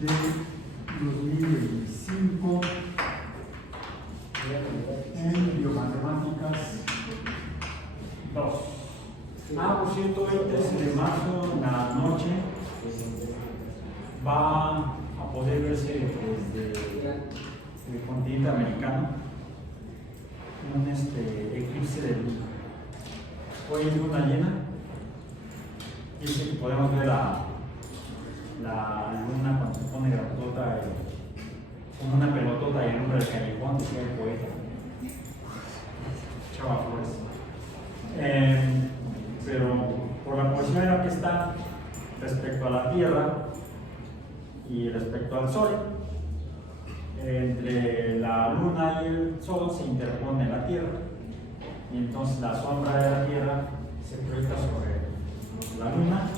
de 2025 en Biomatemáticas 2. Por cierto, el 13 de marzo en la noche va a poder verse desde el continente americano un eclipse de luna. Hoy es luna llena y es que podemos ver la luna cuando se pone grandota como una pelotota y alumbra el callejón, decía el poeta Chava Flores. Pero por la posición en la que está respecto a la Tierra y respecto al Sol, entre la Luna y el Sol se interpone la Tierra, y entonces la sombra de la Tierra se proyecta sobre la Luna.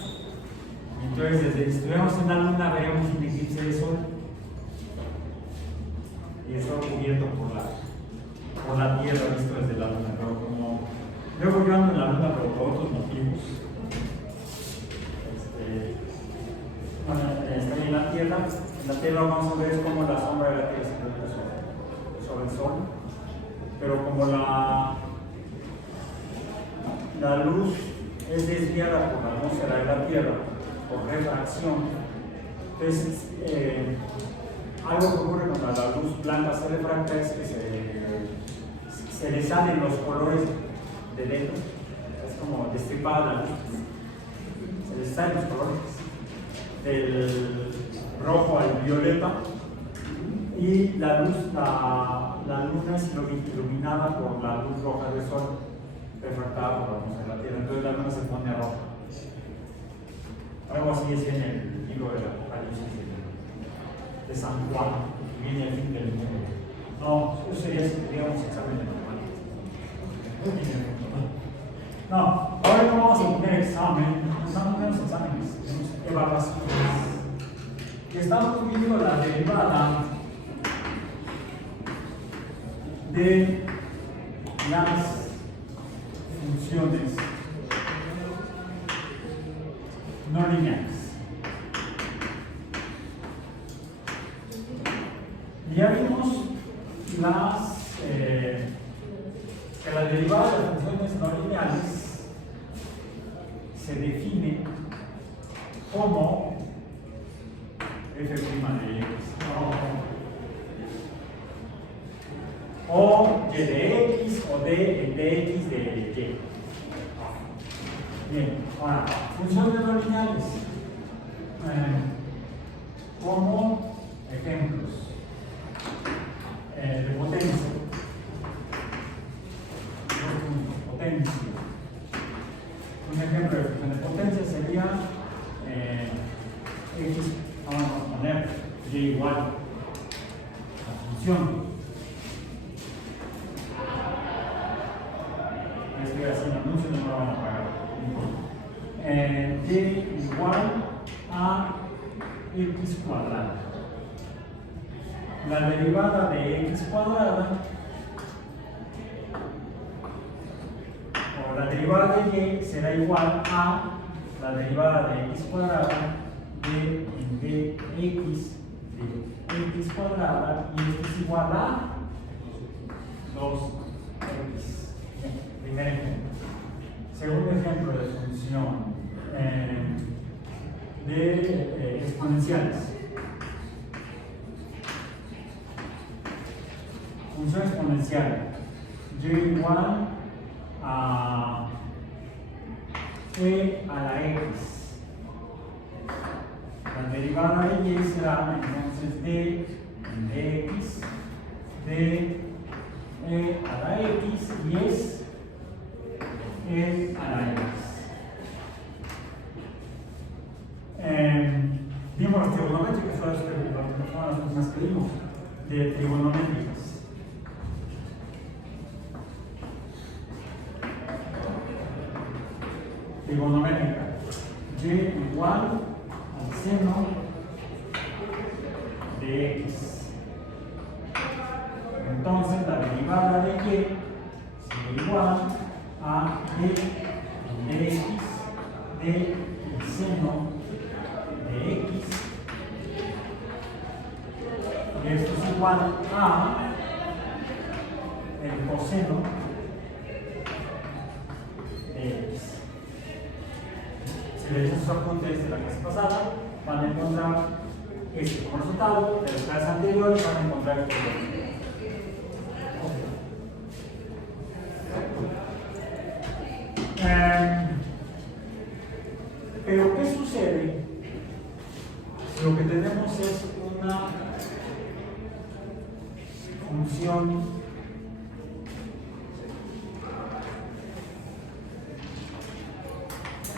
Entonces, desde que estuviéramos en la Luna, veremos un eclipse de Sol y está cubierto por la Tierra, visto desde la Luna. Pero como luego yo ando en la Luna, pero por otros motivos, estoy en la Tierra. En la Tierra vamos a ver cómo la sombra de la Tierra se proyecta sobre el Sol, pero como la luz es desviada por la atmósfera de la Tierra por refracción, entonces algo que ocurre cuando la luz blanca se refracta es que se le salen los colores de dentro, es como destripada la luz, se les salen los colores del rojo al violeta, y la luna es iluminada por la luz roja del sol refractada por la atmósfera de la Tierra, entonces la luna se pone roja. Algo así es en el libro de Apocalipsis de San Juan, que viene el fin del mundo. No, eso sería si tuviéramos examen de normal. No, ahora no vamos a tener examen, no tenemos exámenes, tenemos evaluaciones. Y estamos viendo la derivada de las funciones no lineales. Ya vimos que la derivada de las funciones no lineales se define como f' de x o y de x o de x de y. Bien, ahora, funciones no lineales como ejemplos de potencia. Potencia. Un ejemplo de función de potencia sería x, vamos a poner y igual a la función. Estoy haciendo anuncios, no me van a pagar. Y igual a x cuadrada. La derivada de x cuadrada, o la derivada de y, será igual a la derivada de x cuadrada de x cuadrada, y esto es igual a 2x. Primer ejemplo. Segundo ejemplo de función de exponenciales. Función exponencial y igual a e a la x. La derivada de y será entonces de x de e a la x, y es e a la x. Vimos las trigonométricas, son las mismas que vimos de trigonométricas. Trigonométrica, y igual al seno de x. Entonces la derivada de y será igual a e de x de el seno de x igual a el coseno de x. Si le echan sus apuntes de la clase pasada, van a encontrar este como resultado, de las clases anteriores van a encontrar este resultado. Pero ¿qué sucede si lo que tenemos es una función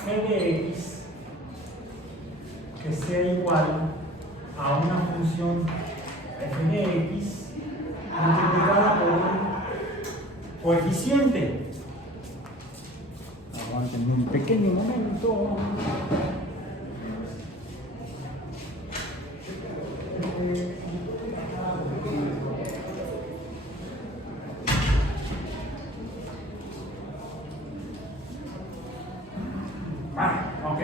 g de x que sea igual a una función f de x multiplicada por un coeficiente? Aguanten un pequeño momento. Ok.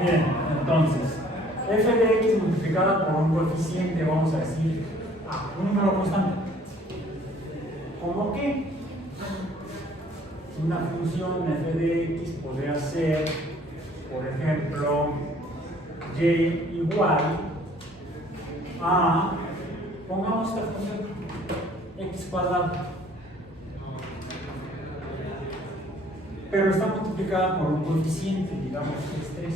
Bien, entonces, f de x multiplicada por un coeficiente, vamos a decir, un número constante. ¿Cómo que? Una función f de x podría ser, por ejemplo, y igual a, pongamos esta función x cuadrado, pero está multiplicada por un coeficiente, digamos que es 3.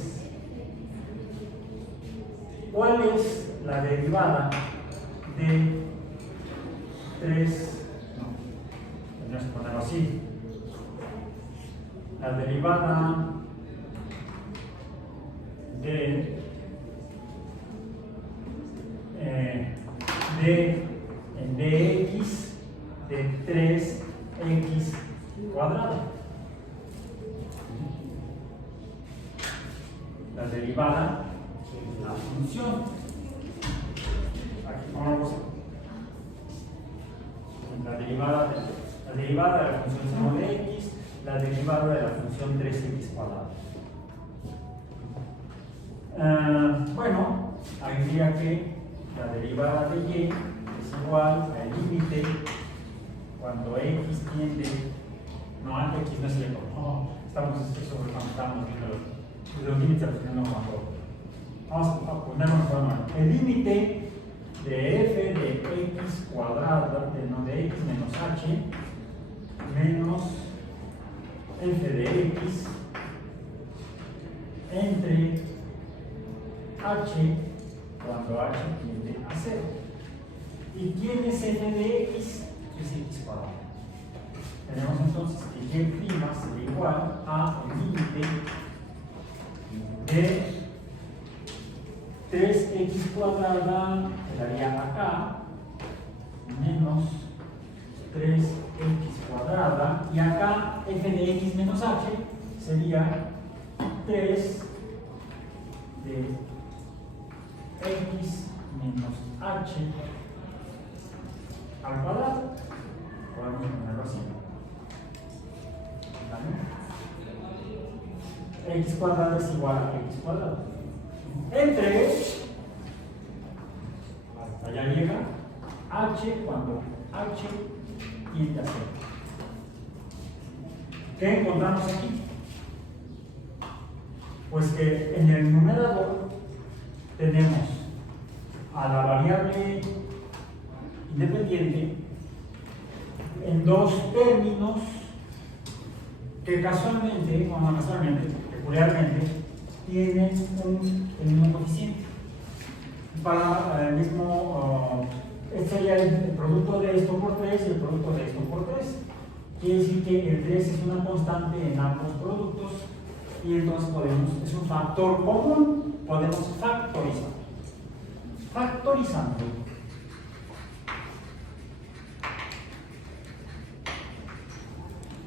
¿Cuál es la derivada de 3? No, tendríamos que ponerlo así. La derivada de dx de 3x cuadrado. La derivada de la función. Aquí ponemos la derivada de la función seno de x, la derivada de la función 3x cuadrado. Bueno, ahí diría que la derivada de y es igual al límite cuando x tiende, no, antes x no es el estamos viendo los límites al final, cuando vamos a ponernos el límite de f de x cuadrada, de x menos h, menos f de x entre h cuando h tiende a 0. ¿Y quién es f de x? Es x cuadrado. Tenemos entonces que y' será igual a el límite de 3x cuadrada, que daría acá, menos 3x cuadrada, y acá f de x menos h sería 3 de x menos h al cuadrado. Podemos ponerlo así. X cuadrado es igual a x cuadrado. Entre, hasta allá llega, h cuando h tiende a 0. ¿Qué encontramos aquí? Pues que en el numerador tenemos a la variable independiente en dos términos que casualmente, o no casualmente, peculiarmente, tienen el mismo coeficiente. Para el mismo, este sería el producto de esto por 3 y el producto de esto por 3. Quiere decir que el 3 es una constante en ambos productos y entonces es un factor común, podemos factorizar. Factorizando,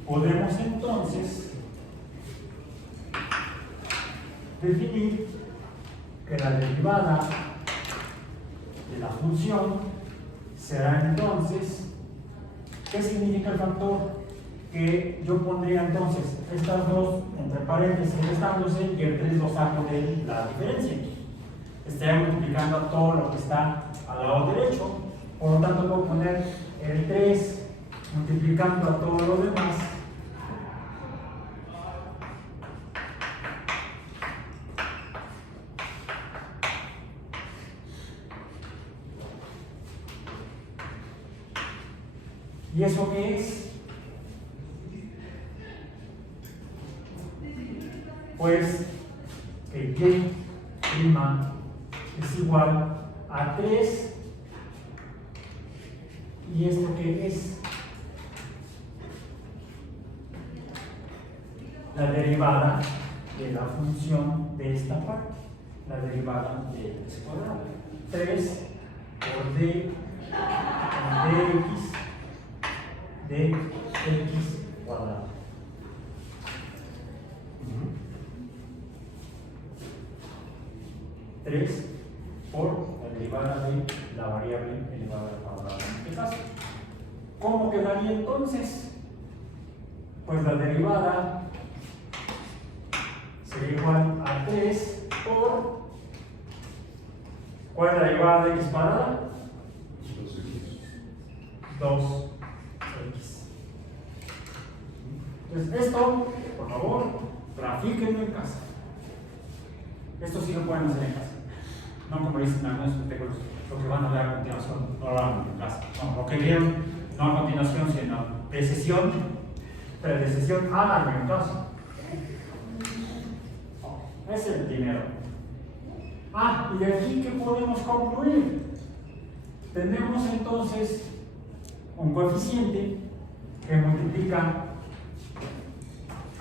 podemos entonces definir que la derivada de la función será entonces, ¿qué significa el factor? que yo pondría entonces estas dos entre paréntesis restándose y el 3 lo saco de la diferencia. Estaría multiplicando a todo lo que está al lado derecho, por lo tanto puedo poner el 3 multiplicando a todo lo demás. ¿Y eso qué es? Pues que y' es igual a 3. ¿Y esto qué es? La derivada de la función de esta parte. La derivada de x cuadrado. 3 por d de x cuadrado. Tres por la derivada de la variable elevada al cuadrado en este caso. ¿Cómo quedaría entonces? Pues la derivada sería igual a 3 por... ¿Cuál es la derivada de x cuadrada? 2x. Entonces esto, por favor, grafíquenlo en casa. Esto sí lo pueden hacer en casa. No como dicen algunos espectáculos, lo que van a ver a continuación, no lo hagan en casa. No, lo que vieron, no a continuación, sino de sesión, háganlo en casa. Ese es el primero. Y de aquí, ¿qué podemos concluir? Tenemos entonces un coeficiente que multiplica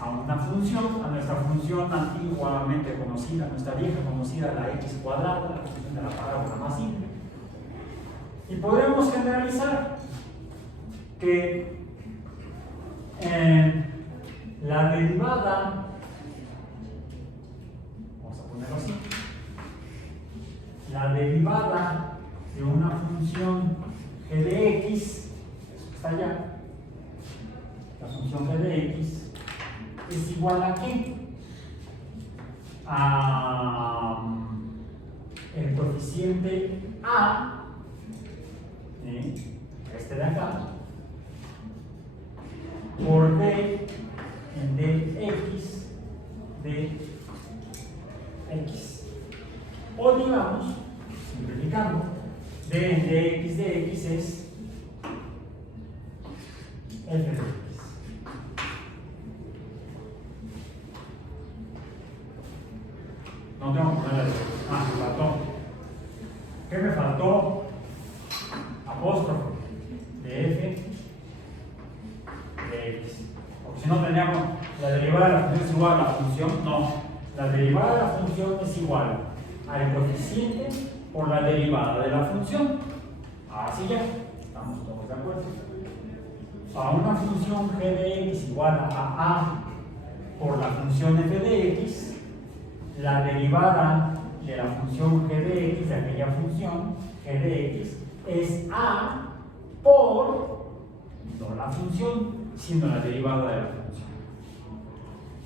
a una función, a nuestra función antiguamente conocida, nuestra vieja conocida, la x cuadrada, la función de la parábola más simple. Y podemos generalizar que la derivada, vamos a ponerlo así, la derivada de una función g de x, eso está allá, la función g de x, es igual a ¿qué? A el coeficiente a, este de acá, por d en dx de x. O digamos, simplificando, d en dx de x es f de x. No tengo que ponerle me faltó. ¿Qué me faltó? Apóstrofe de f de x. Porque si no teníamos la derivada de la función es igual a la función, no. La derivada de la función es igual al coeficiente por la derivada de la función. Así ya, estamos todos de acuerdo. A una función g de x igual a por la función f de x, la derivada de la función g de x, de aquella función g de x, es a por, no la función, sino la derivada de la función.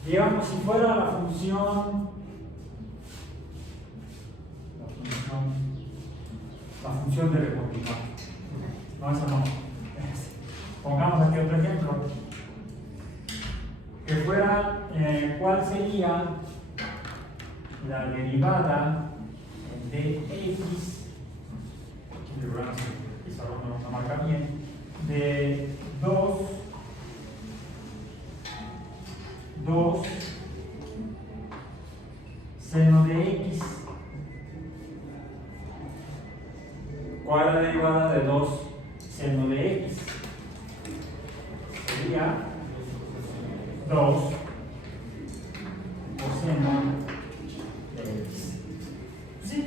Digamos, si fuera la función de recortar. No, eso no. Pongamos aquí otro ejemplo. Que fuera, ¿cuál sería la derivada de x? No marca bien. De 2 seno de x. ¿Cuál es la derivada de 2 seno de x? Sería 2 coseno de x. ¿Sí?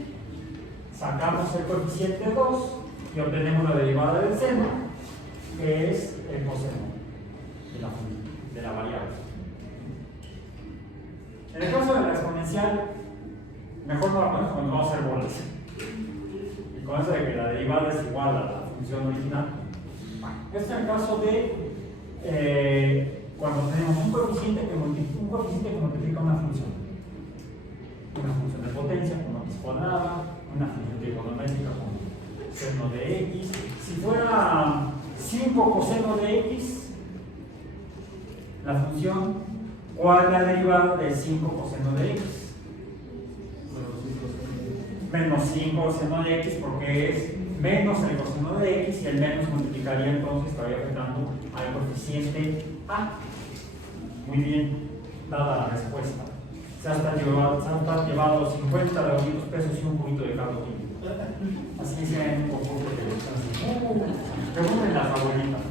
Sacamos el coeficiente 2 y obtenemos la derivada del seno, que es el coseno de la variable. En el caso de la exponencial, mejor no la ponemos cuando vamos a hacer bolas. Y con eso de que la derivada es igual a la función original. Este es el caso de cuando tenemos un coeficiente que multiplica una función de potencia con x cuadrada, una función trigonométrica con seno de x. Si fuera 5 coseno de x, la función, ¿cuál es la derivada de 5 coseno de x? Menos 5 coseno de x, porque es menos el coseno de x, y el menos multiplicaría, entonces estaría afectando al coeficiente a. Muy bien, dada la respuesta. Se han llevado los 50 de 200 pesos y un poquito de caldo químico. Así sea en un concurso de televisión. Pregunten las abuelitas.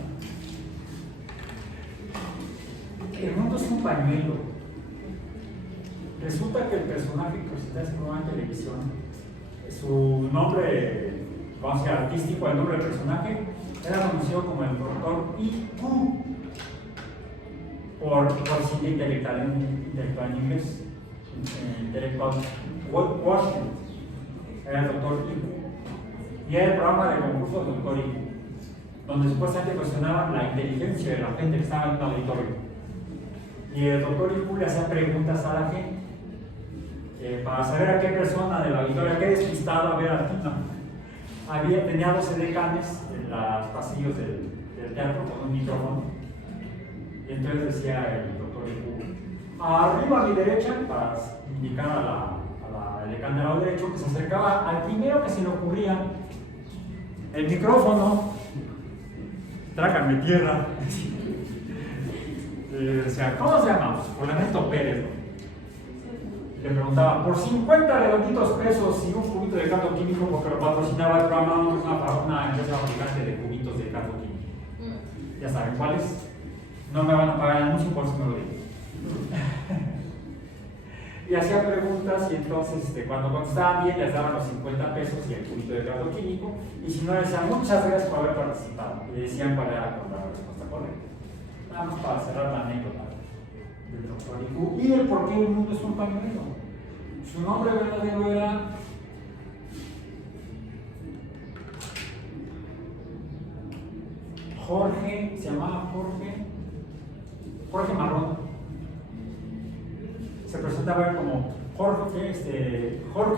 El mundo es un pañuelo. Resulta que el personaje que se está haciendo en televisión, su nombre, vamos a decir, artístico, el nombre del personaje, era conocido como el doctor IQ, por cine intelectual en inglés, intelectual Washington, era el doctor IQ. Y era el programa de concurso del doctor IQ, donde supuestamente cuestionaban la inteligencia de la gente que estaba en un auditorio. Y el doctor IQ le hacía preguntas a la gente para saber a qué persona del auditorio, a qué despistado había. Tenía 12 decanes en los pasillos del teatro con un micrófono. Y entonces decía el doctor IQ, arriba a mi derecha, para indicar a la decana del lado derecho, que se acercaba al primero que se le ocurría el micrófono. Trágame tierra. Decía, ¿cómo se llama? Fulanito Pérez, ¿no? Le preguntaba, por 50 redonditos pesos y un cubito de caldo químico, porque lo patrocinaba el programa una empresa fabricante de cubitos de caldo químico. Ya saben cuáles. No me van a pagar el anuncio, por eso me lo digo. Y hacía preguntas, y entonces cuando contestaban bien les daban los 50 pesos y el cubito de caldo químico, y si no, les decían muchas gracias por haber participado, y decían cuál era la respuesta correcta. Nada más para cerrar la anécdota del doctor IQ y el por qué el mundo es un pañuelo. Su nombre verdadero era Jorge, se llamaba Jorge Marrón. Se presentaba como Jorge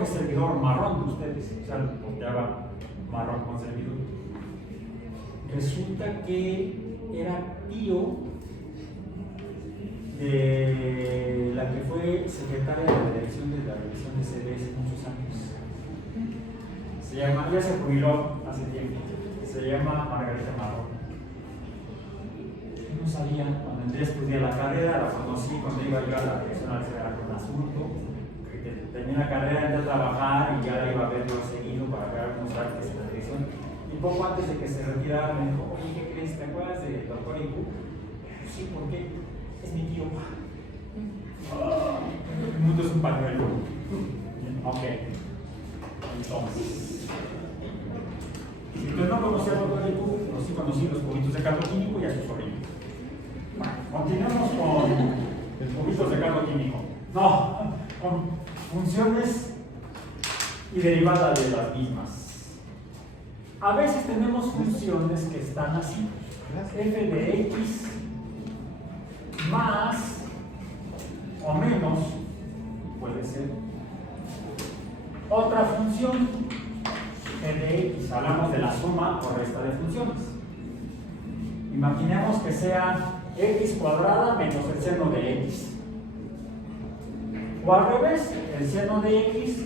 Servidor Marrón de ustedes, o sea, volteaba Marrón con servidor. Resulta que era tío de la que fue secretaria de la dirección de CBS muchos años. Se llama, ya se jubiló hace tiempo, se llama Margarita Marrón. No sabía, cuando entré a estudiar la carrera, la conocí cuando iba yo a la dirección de con asunto, que tenía la carrera, entré a trabajar y ya la iba a ver yo seguido para ver algunos artes en la dirección. Y poco antes de que se retirara me dijo, oye, ¿qué crees? ¿Te acuerdas del doctor IQ? Sí, ¿por qué? Es mi tío. El mundo es un pañuelo. Ok. Entonces, si usted no conocía al doctor IQ, pero sí conocí los cubitos de caldo químico y a su sobrino. Bueno, continuamos con los cubitos de caldo químico. No, con funciones y derivadas de las mismas. A veces tenemos funciones que están así. F de x más o menos puede ser otra función g de x. Hablamos de la suma o resta de funciones. Imaginemos que sea x cuadrada menos el seno de x, o al revés, el seno de x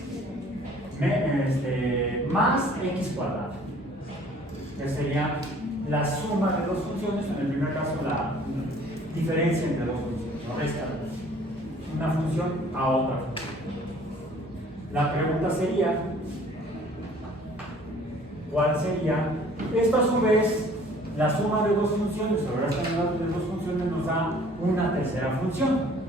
más x cuadrada, que sería la suma de dos funciones, en el primer caso la diferencia entre dos funciones, no resta una función a otra función. La pregunta sería, ¿cuál sería? Esto a su vez, la suma de dos funciones sobre esta unidad de dos funciones nos da una tercera función.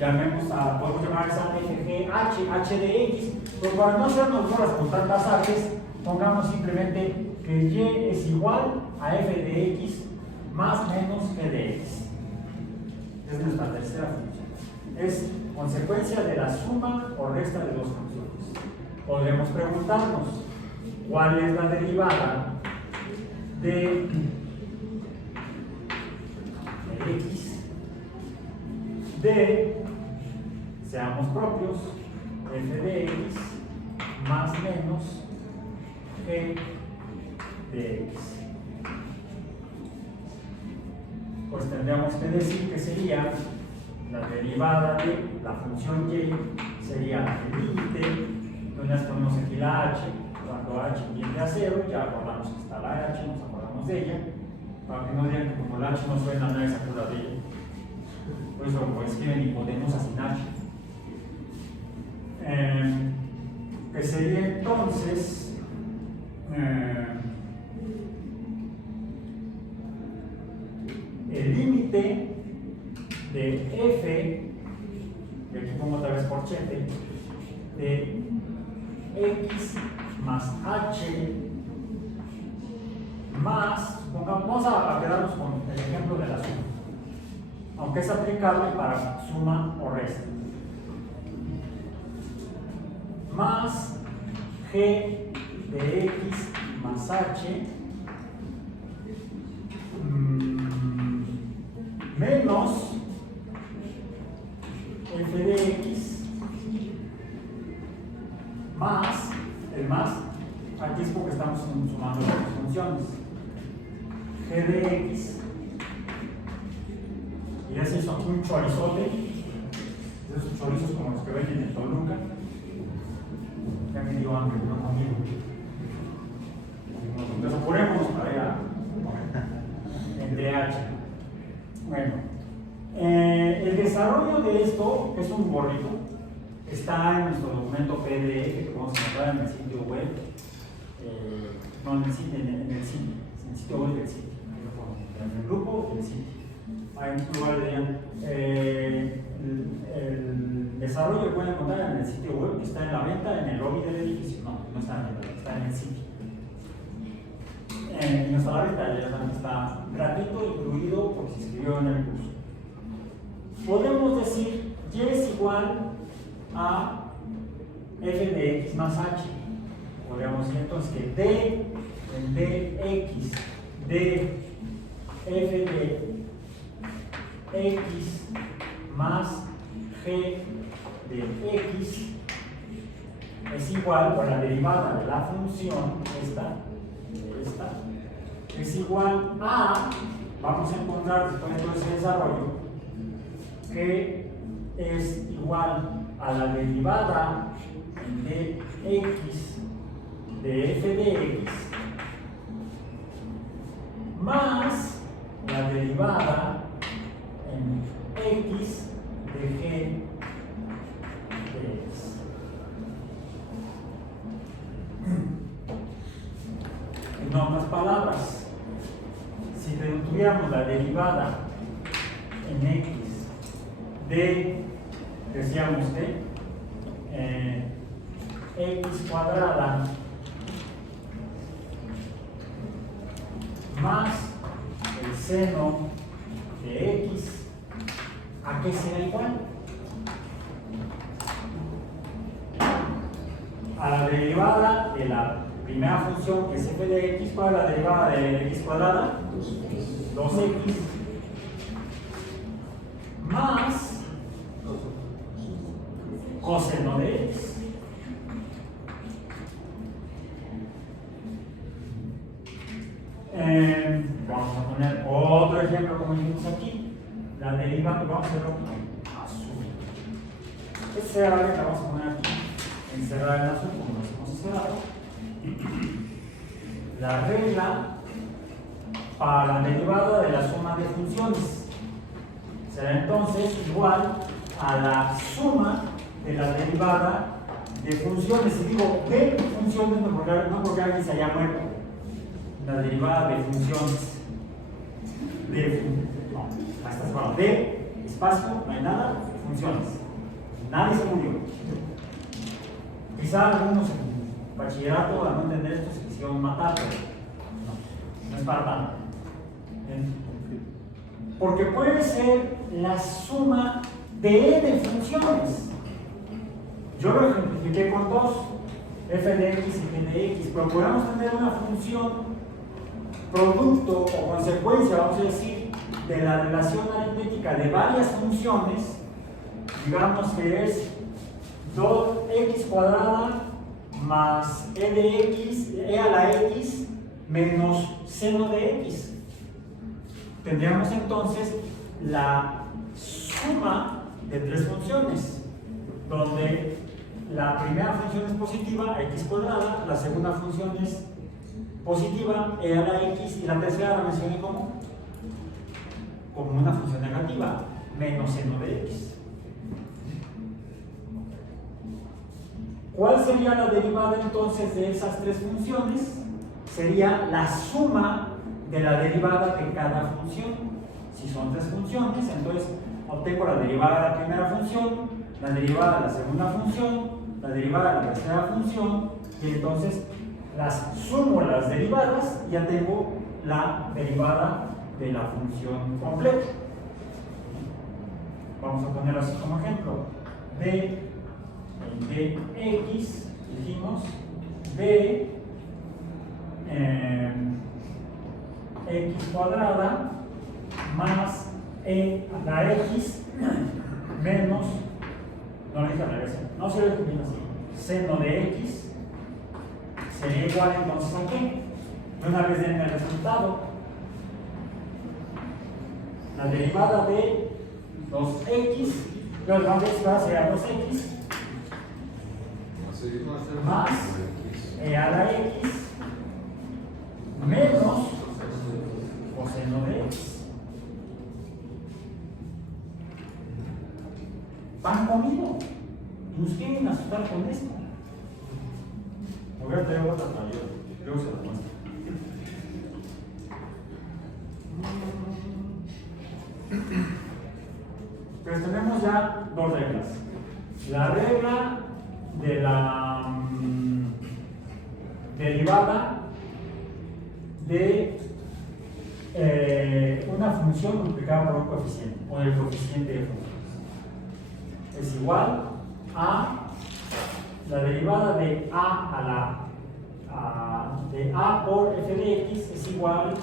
Podemos llamar esa h de x, pero para no hacernos bolas con tantas h's, pongamos simplemente que y es igual a f de x más menos g de x. Es nuestra tercera función. Es consecuencia de la suma o resta de dos funciones. Podremos preguntarnos, ¿cuál es la derivada de de, seamos propios, f de x más menos g de x. Pues tendríamos que decir que sería la derivada de la función y sería el límite, entonces ponemos aquí la h, cuando h tiende a 0, ya acordamos que está la h, nos acordamos de ella, para que no digan que como la h no suena, nadie se acuerda de ella. Por eso lo escriben hipotenusa sin h. Que sería entonces el límite de f, y aquí pongo otra vez corchete, de x más h más, vamos a quedarnos con el ejemplo de la suma, aunque es aplicable para suma o resta, más g de x más h menos f de x más, el más, aquí es porque estamos sumando las funciones, g de x, y ya se hizo aquí un chorizote, esos chorizos como los que venden en Toluca, ya que digo hambre, no conmigo. Nos apuremos para ir a entre h. Bueno, el desarrollo de esto, que es un borrito, está en nuestro documento PDF que podemos encontrar en el sitio web, no en el sitio, en el sitio web del sitio, en el grupo del sitio. Ahí igual verían el desarrollo que pueden encontrar en el sitio web, que está en la venta en el lobby del edificio. No está en la venta, está en el sitio. Y no está a la venta, ya saben que está gratuito, incluido porque se escribió en el curso. Podemos decir y es igual a f de x más h. Podríamos decir entonces que d en dx de f de x más g de x es igual, o la derivada de la función esta es igual a, vamos a encontrar después de todo ese desarrollo, que es igual a la derivada de x de f de x más la derivada en x de g de x. En otras palabras, si tuviéramos la derivada en x de, decíamos que x cuadrada más el seno de x, ¿a qué será igual? A la derivada de la primera función, que es f de x. ¿Cuál es la derivada de x cuadrada? 2x más coseno de x. Vamos a poner otro ejemplo como dijimos aquí. La derivada, vamos a hacerlo azul. Esta la vamos a poner aquí, encerrada en azul, como lo hemos encerrado. La regla para la derivada de la suma de funciones será entonces igual a la suma de la derivada de funciones. Y digo de funciones no porque alguien se haya muerto. La derivada de funciones de espacio, no hay nada, funciones. Nadie se murió. Quizá algunos en bachillerato al no entender esto se quisieron matar, pero no es para tanto. Porque puede ser la suma de e de funciones. Yo lo ejemplifiqué con dos, f de x y g de x, pero podemos tener una función producto o consecuencia, vamos a decir, de la relación aritmética de varias funciones digamos que es 2x cuadrada más e de x, e a la x menos seno de x. Tendríamos entonces la suma de tres funciones, donde la primera función es positiva, x cuadrada, la segunda función es positiva, e a la x, y la tercera la mencioné como una función negativa, menos seno de x. ¿Cuál sería la derivada entonces de esas tres funciones? Sería la suma de la derivada de cada función. Si son tres funciones, entonces obtengo la derivada de la primera función, la derivada de la segunda función, la derivada de la tercera función, y entonces las sumo las derivadas y ya tengo la derivada de la función completa. Vamos a ponerlo así como ejemplo. De x, dijimos, de x cuadrada más e a la x menos, no le dije a la vez, no se ve bien así, seno de x sería igual entonces a qué. De una vez denme el resultado. La derivada de 2x, los valores va a ser 2x más e a la x menos coseno de x. ¿Van conmigo? Nos quieren asustar con esto. Voy a traer otra mayor, luego se la muestro. Pues tenemos ya dos reglas. La regla de la derivada de una función multiplicada por un coeficiente, o el coeficiente de funciones. Es igual a la derivada de a a la de a por f de x es igual,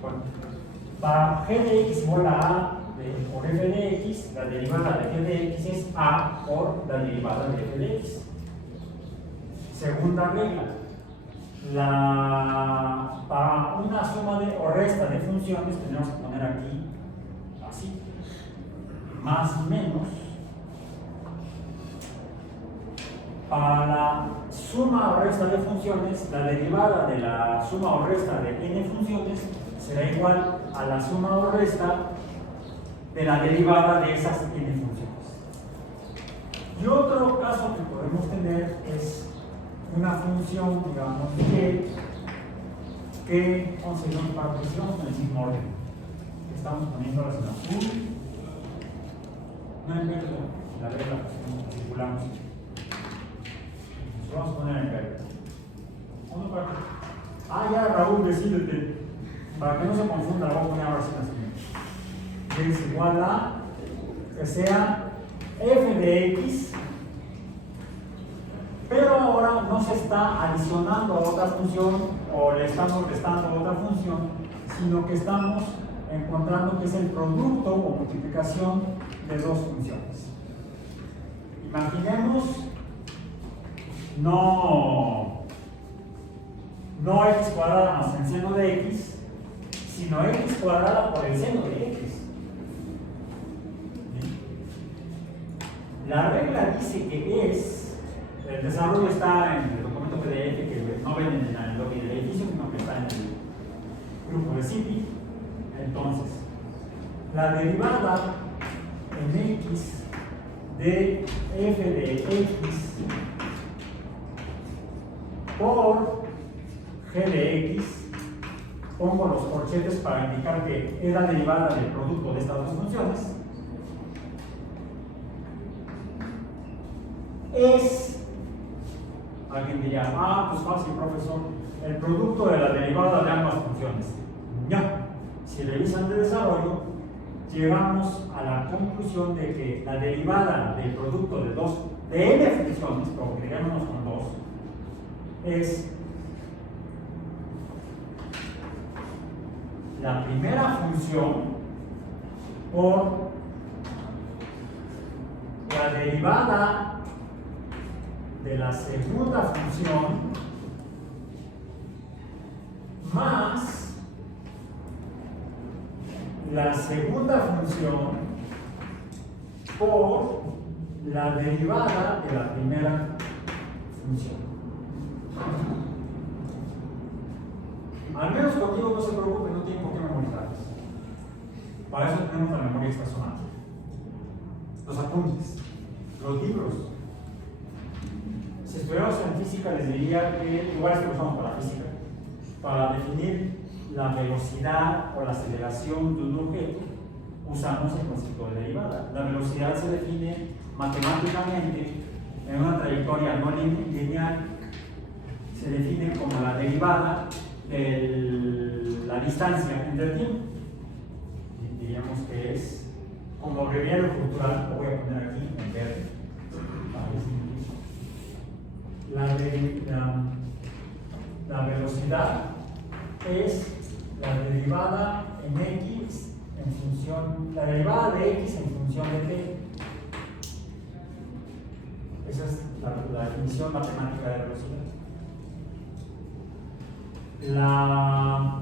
bueno, para g de x igual a a por f de x, la derivada de g de x es a por la derivada de f de x. Segunda regla, para una suma o resta de funciones tenemos que poner aquí así, más y menos. Para la suma o resta de funciones, la derivada de la suma o resta de n funciones será igual a la suma o resta de la derivada de esas n funciones. Y otro caso que podemos tener es una función, digamos, que conseguimos particiones en el mismo orden. Estamos poniéndolas en azul. No en verde, la regla circulamos. Vamos a poner en verde. Uno para. Ya, Raúl, decídete. Para que no se confunda, vamos a poner ahora sí la siguiente. Es igual a que sea f de x, pero ahora no se está adicionando a otra función o le estamos restando a otra función, sino que estamos encontrando que es el producto o multiplicación de dos funciones. Imaginemos no x cuadrada más el seno de x, sino x cuadrada por el seno de x. La regla dice que el desarrollo está en el documento PDF que no ven en el lobby del edificio, sino que está en el grupo de CIPI. Entonces, la derivada en x de f de x por g de x, pongo los corchetes para indicar que es la derivada del producto de estas dos funciones, es, alguien diría, pues fácil, profesor, el producto de la derivada de ambas funciones. No, si revisan el desarrollo, llegamos a la conclusión de que la derivada del producto de n funciones, porque quedémonos con dos, es la primera función por derivada de la segunda función más la segunda función por la derivada de la primera función. Al menos conmigo no se preocupe, no tiene por qué memorizar. Para eso tenemos la memoria extrasomática. Los apuntes, los libros. Si estudiamos en física, les diría que igual es que usamos para física, para definir la velocidad o la aceleración de un objeto, usamos el concepto de derivada. La velocidad se define matemáticamente en una trayectoria no lineal, se define como la derivada de la distancia entre el tiempo. Diríamos que es como breviario cultural, lo voy a poner aquí en verde. La velocidad es la derivada en x en función, la derivada de x en función de t. Esa es la definición matemática de velocidad. La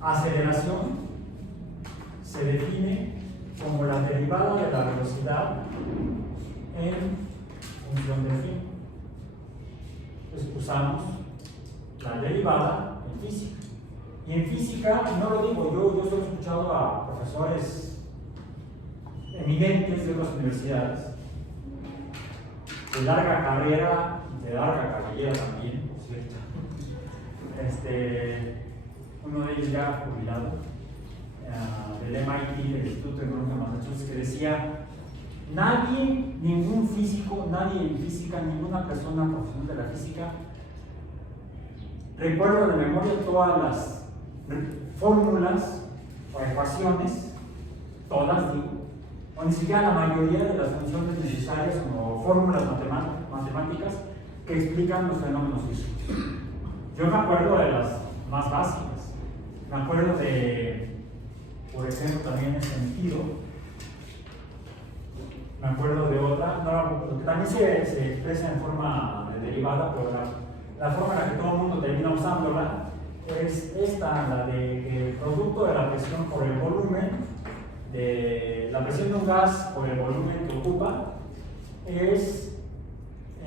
aceleración se define como la derivada de la velocidad en función del tiempo. Entonces usamos la derivada en física. Y en física, no lo digo yo solo he escuchado a profesores eminentes de otras universidades, de larga carrera y de larga carrera también, por cierto. Uno de ellos ya jubilado, del MIT, del Instituto Tecnológico de Massachusetts, que decía: nadie, ningún físico, nadie en física, ninguna persona profesional de la física recuerda de memoria todas las fórmulas o ecuaciones, todas digo, o ni siquiera la mayoría de las funciones necesarias o fórmulas matemáticas que explican los fenómenos físicos. Yo me acuerdo de las más básicas, me acuerdo de, por ejemplo, también en sentido, me acuerdo de otra, no, que también se expresa en forma de derivada, pero la forma en la que todo el mundo termina usándola es esta, la de que el producto de la presión por el volumen, de la presión de un gas por el volumen que ocupa, es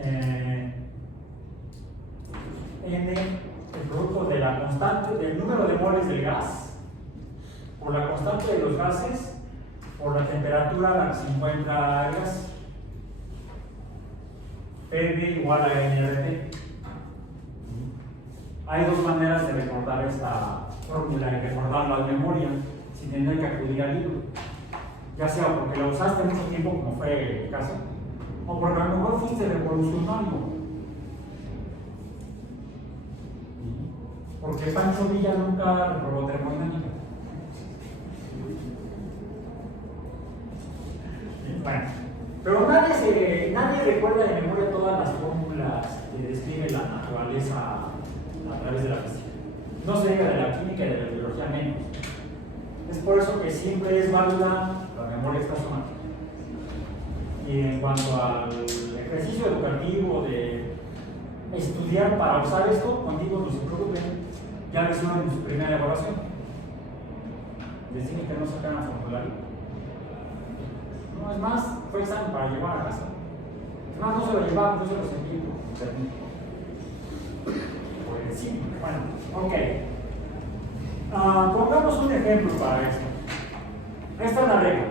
N, el producto de la constante, del número de moles del gas, por la constante de los gases, por la temperatura a la que se encuentra el gas. PV igual a NRT. Hay dos maneras de recordar esta fórmula y recordarla de memoria sin tener que acudir al libro. Ya sea porque la usaste mucho tiempo, como fue el caso, o porque a lo mejor fuiste revolucionario. Porque Pancho Villa nunca reprobó termodinámica. Bueno, pero nadie recuerda de memoria todas las fórmulas que describe la naturaleza a través de la física. No se diga de la química y de la biología menos. Es por eso que siempre es válida la memoria extrasomática. Y en cuanto al ejercicio educativo de estudiar para usar esto, contigo no se preocupen, ya lo hicieron en su primera evaluación. Les dije que no sacaran formulario. No, es más, fue examen para llevar a casa. Es más, no se lo llevaban, yo se los envié por internet. Pues sí, bueno, ok. Pongamos un ejemplo para esto. Esta es la regla.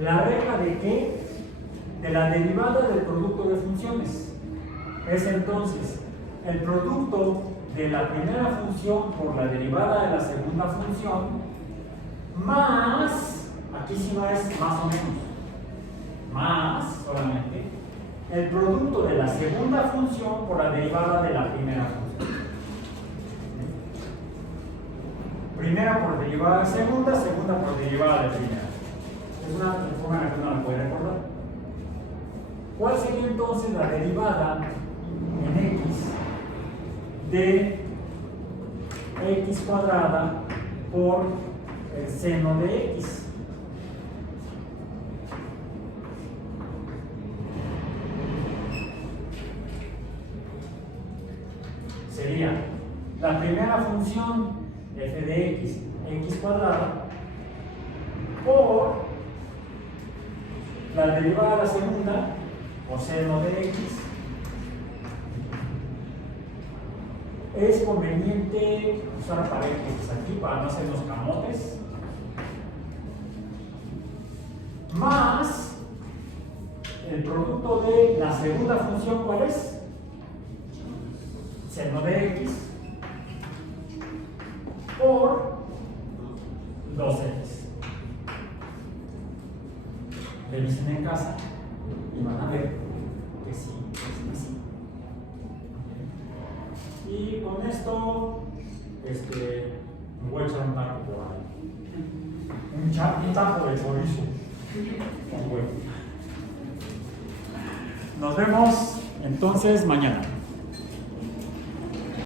¿La regla de qué? De la derivada del producto de funciones. Es entonces el producto de la primera función por la derivada de la segunda función más, aquí sí no es más o menos, más solamente, el producto de la segunda función por la derivada de la primera función. Primera por derivada de segunda, segunda por derivada de primera. Es una forma en la que uno la puede recordar. ¿Cuál sería entonces la derivada en x de x cuadrada por el seno de x? primera función f de x, x cuadrado, por la derivada de la segunda, coseno de x. Es conveniente usar paréntesis aquí para no hacernos camotes. Más el producto de la segunda función, ¿cuál es? Seno de x por 2x. Revisen en casa y van a ver que sí, es así. Y con esto, me voy a echar un taco por ahí. Un taco de chorizo con huevo. Nos vemos entonces mañana.